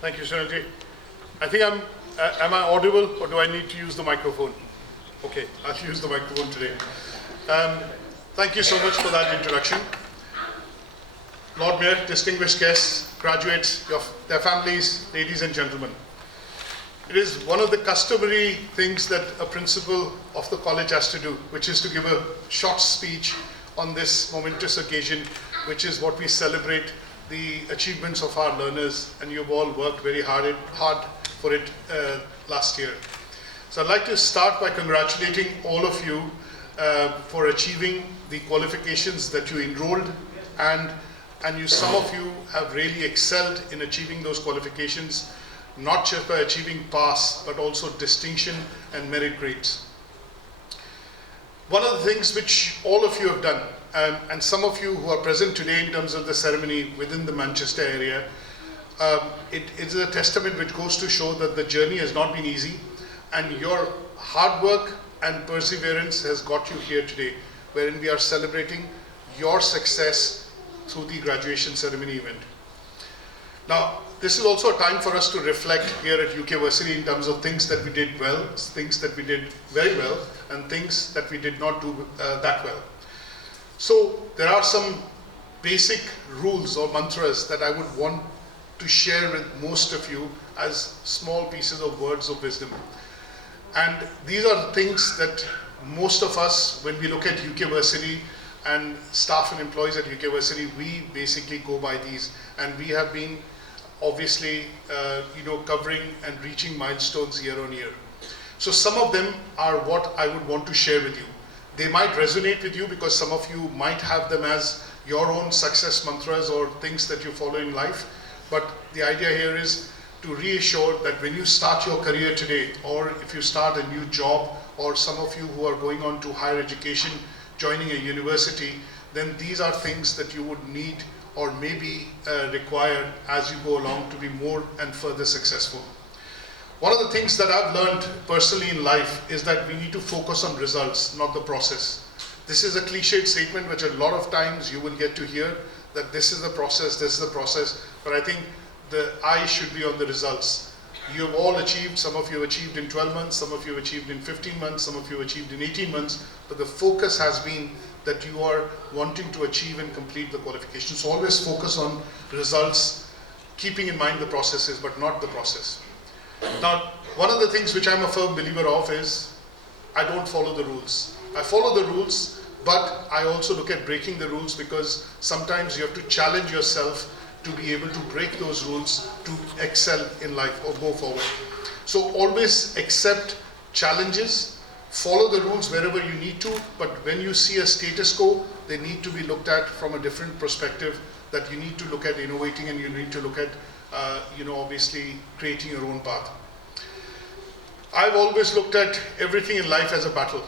Thank you, Sunilji. I think am I audible or do I need to use the microphone? Okay, I'll use the microphone today. Thank you so much for that introduction. Lord Mayor, distinguished guests, graduates, their families, ladies and gentlemen. It is one of the customary things that a principal of the college has to do, which is to give a short speech on this momentous occasion, which is what we celebrate the achievements of our learners, and you've all worked very hard for it last year. So I'd like to start by congratulating all of you for achieving the qualifications that you enrolled, and some of you have really excelled in achieving those qualifications, not just by achieving pass, but also distinction and merit grades. One of the things which all of you have done, and some of you who are present today in terms of the ceremony within the Manchester area, it is a testament which goes to show that the journey has not been easy, and your hard work and perseverance has got you here today, wherein we are celebrating your success through the graduation ceremony event. Now, this is also a time for us to reflect here at UK VERSITY in terms of things that we did well, things that we did very well, and things that we did not do that well. So there are some basic rules or mantras that I would want to share with most of you as small pieces of words of wisdom. And these are things that most of us, when we look at UK VERSITY and staff and employees at UK VERSITY, we basically go by these. And we have been obviously covering and reaching milestones year on year. So some of them are what I would want to share with you. They might resonate with you because some of you might have them as your own success mantras or things that you follow in life. But the idea here is to reassure that when you start your career today, or if you start a new job, or some of you who are going on to higher education, joining a university, then these are things that you would need or maybe require as you go along to be more and further successful. One of the things that I've learned personally in life is that we need to focus on results, not the process. This is a cliched statement which a lot of times you will get to hear, that this is the process, but I think the eye should be on the results. You have all achieved, some of you achieved in 12 months, some of you achieved in 15 months, some of you achieved in 18 months, but the focus has been that you are wanting to achieve and complete the qualification. So always focus on results, keeping in mind the processes, but not the process. Now, one of the things which I'm a firm believer of is, I don't follow the rules. I follow the rules, but I also look at breaking the rules, because sometimes you have to challenge yourself to be able to break those rules to excel in life or go forward. So always accept challenges, follow the rules wherever you need to, but when you see a status quo, they need to be looked at from a different perspective, that you need to look at innovating, and you need to look at obviously creating your own path. I've always looked at everything in life as a battle,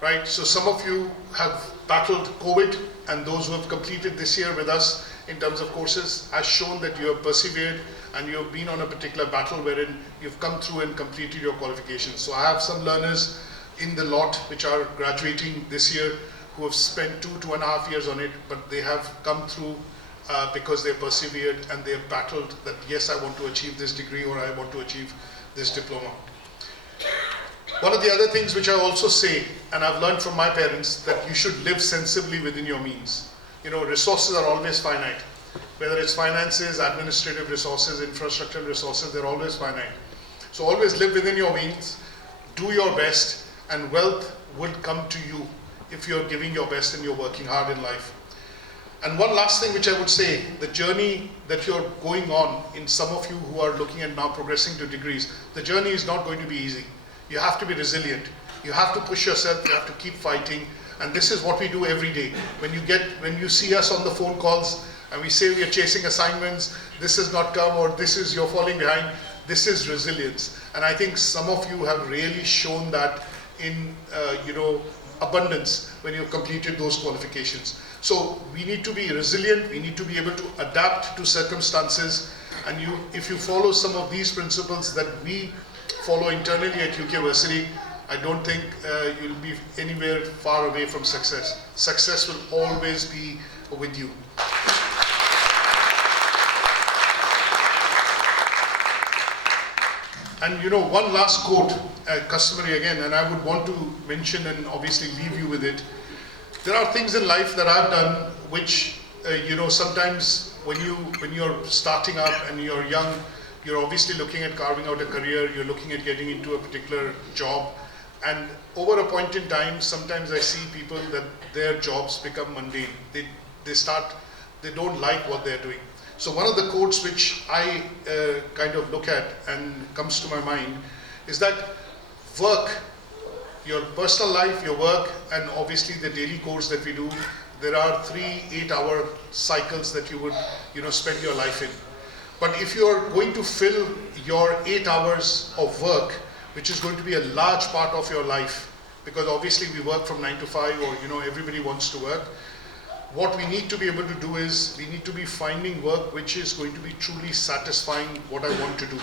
right? So some of you have battled COVID, and those who have completed this year with us in terms of courses has shown that you have persevered and you have been on a particular battle wherein you've come through and completed your qualifications. So I have some learners in the lot which are graduating this year who have spent 2.5 years on it, but they have come through because they persevered and they have battled that, yes, I want to achieve this degree, or I want to achieve this diploma. One of the other things which I also say, and I've learned from my parents, that you should live sensibly within your means. Resources are always finite. Whether it's finances, administrative resources, infrastructural resources, they're always finite. So always live within your means, do your best, and wealth would come to you if you're giving your best and you're working hard in life. And one last thing which I would say, the journey that you're going on, in some of you who are looking at now progressing to degrees, the journey is not going to be easy. You have to be resilient. You have to push yourself, you have to keep fighting. And this is what we do every day. When you see us on the phone calls and we say we are chasing assignments, this has not come, or this is you're falling behind, this is resilience. And I think some of you have really shown that in abundance when you've completed those qualifications. So we need to be resilient, we need to be able to adapt to circumstances, and if you follow some of these principles that we follow internally at UK VERSITY, I don't think you'll be anywhere far away from success. Success will always be with you. And you know, one last quote, customary again, and I would want to mention and obviously leave you with it. There are things in life that I've done which, you know, sometimes when you're starting up and you're young, you're obviously looking at carving out a career, you're looking at getting into a particular job, and over a point in time, sometimes I see people that their jobs become mundane. They don't like what they're doing. So one of the quotes which I kind of look at and comes to my mind is that work, your personal life, your work, and obviously the daily course that we do, there are 3 8-hour cycles that you would, you know, spend your life in. But if you're going to fill your 8 hours of work, which is going to be a large part of your life, because obviously we work from 9 to 5, or you know, everybody wants to work. What we need to be able to do is, we need to be finding work which is going to be truly satisfying what I want to do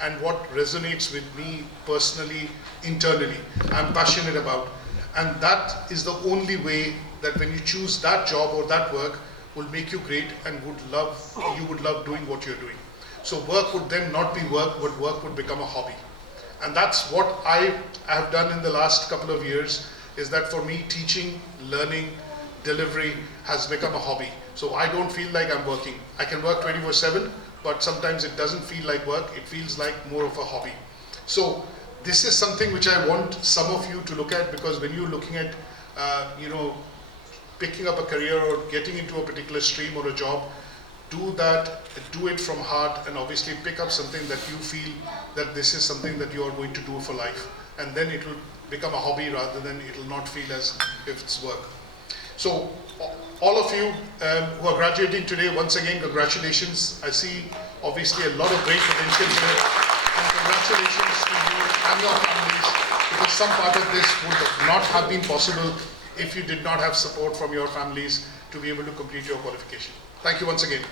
and what resonates with me personally, internally, I'm passionate about. And that is the only way that when you choose that job or that work will make you great and you would love doing what you're doing. So work would then not be work, but work would become a hobby. And that's what I have done in the last couple of years, is that for me, teaching, learning, delivery has become a hobby. So I don't feel like I'm working. I can work 24/7, but sometimes it doesn't feel like work. It feels like more of a hobby. So this is something which I want some of you to look at, because when you're looking at, you know, picking up a career or getting into a particular stream or a job, do it from heart, and obviously pick up something that you feel that this is something that you are going to do for life. And then it will become a hobby rather than it will not feel as if it's work. So all of you who are graduating today, once again, congratulations. I see obviously a lot of great potential here, and congratulations to you and your families, because some part of this would not have been possible if you did not have support from your families to be able to complete your qualification. Thank you once again.